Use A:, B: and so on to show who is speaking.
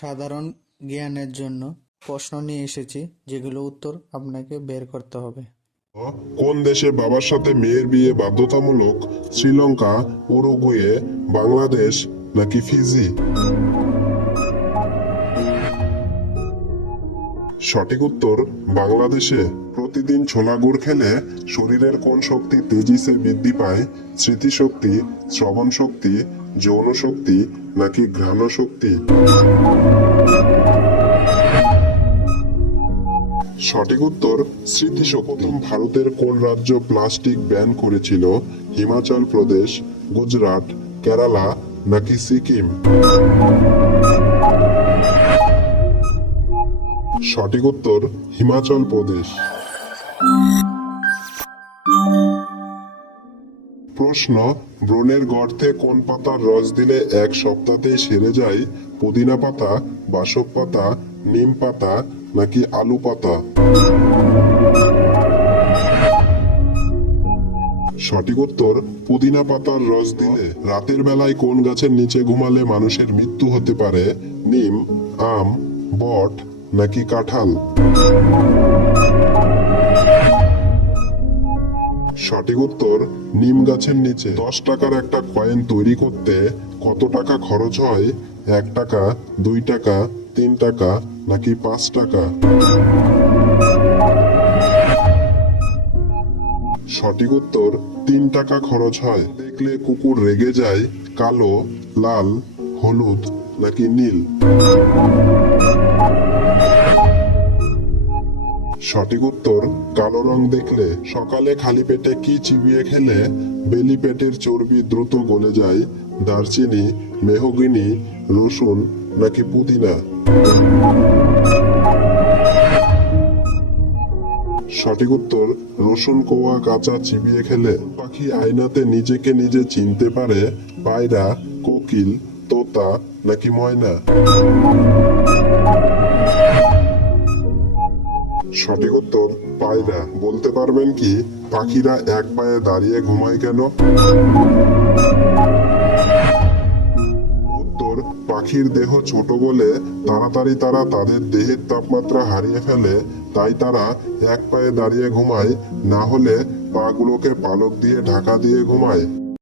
A: সাধারণ জ্ঞানের জন্য প্রশ্ন নিয়ে এসেছি, যেগুলো উত্তর আপনাকে বের করতে হবে।
B: কোন দেশে বাবার সাথে মেয়ের বিয়ে বাধ্যতামূলক? শ্রীলঙ্কা, উরুগুয়ে, বাংলাদেশ নাকি ফিজি? সঠিক উত্তর বাংলাদেশে। প্রতিদিন ছোলা গুড় খেলে শরীরের কোন শক্তি তেজিসে বৃদ্ধি পায়? স্মৃতিশক্তি শ্রবণ শক্তি যৌন শক্তি নাকি ঘ্রাণ শক্তি সঠিক উত্তর স্মৃতিশক্তি ভারতের কোন রাজ্য প্লাস্টিক ব্যান করেছিল? হিমাচল প্রদেশ, গুজরাট, কেরালা নাকি সিকিম? সঠিক উত্তর, হিমাচল প্রদেশ। প্রশ্ন, ব্রণের গর্তে কোন পাতার রস দিলে এক সপ্তাহতেই সেরে যায়? পুদিনা পাতা, বাসক পাতা, নিম পাতা, নাকি আলু পাতা? সঠিক উত্তর, পুদিনা পাতার রস দিলে। রাতের বেলায় কোন গাছের নিচে ঘুমালে মানুষের মৃত্যু হতে পারে? নিম, আম, বট, নাকি কাঁঠাল? সঠিক উত্তর নিম গাছের নিচে। দশ টাকার একটা কয়েন তৈরি করতে কত টাকা খরচ হয়? এক টাকা, দুই টাকা, তিন টাকা, নাকি পাঁচ টাকা? সঠিক উত্তর তিন টাকা খরচ হয়। দেখলে কুকুর রেগে যায়, কালো, লাল, হলুদ, নাকি নীল? সঠিক উত্তর, কালো রং দেখলে সকালে খালি পেটে কি চিবিয়ে খেলে, বেলি পেটের চর্বি দ্রুত গলে যায়, দারচিনি, মেহগিনি, রসুন নাকি পুদিনা। সঠিক উত্তর, রসুন কোয়া কাঁচা চিবিয়ে খেলে পাখি আয়নাতে নিজেকে নিজে চিনতে পারে, পায়রা, কোকিল, তোতা নাকি ময়না। সঠিক উত্তর পায়রা। বলতে পারবেন কি, পাখিরা এক পায়ে দাঁড়িয়ে ঘুমায় কেন? উত্তর, পাখির দেহ ছোট বলে তাড়াতাড়ি তারা তাদের দেহের তাপমাত্রা হারিয়ে ফেলে, তাই তারা এক পায়ে দাঁড়িয়ে ঘুমায়, না হলে পাগুলোকে পালক দিয়ে ঢাকা দিয়ে ঘুমায়।